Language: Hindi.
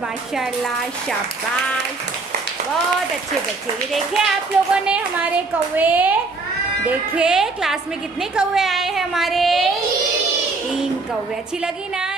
माशाल्लाह, शाबाश, बहुत अच्छे बच्चे। ये देखिए आप लोगों ने हमारे कौवे, देखिए क्लास में कितने कौवे आए हैं हमारे, 3 कौवे। अच्छी लगी ना?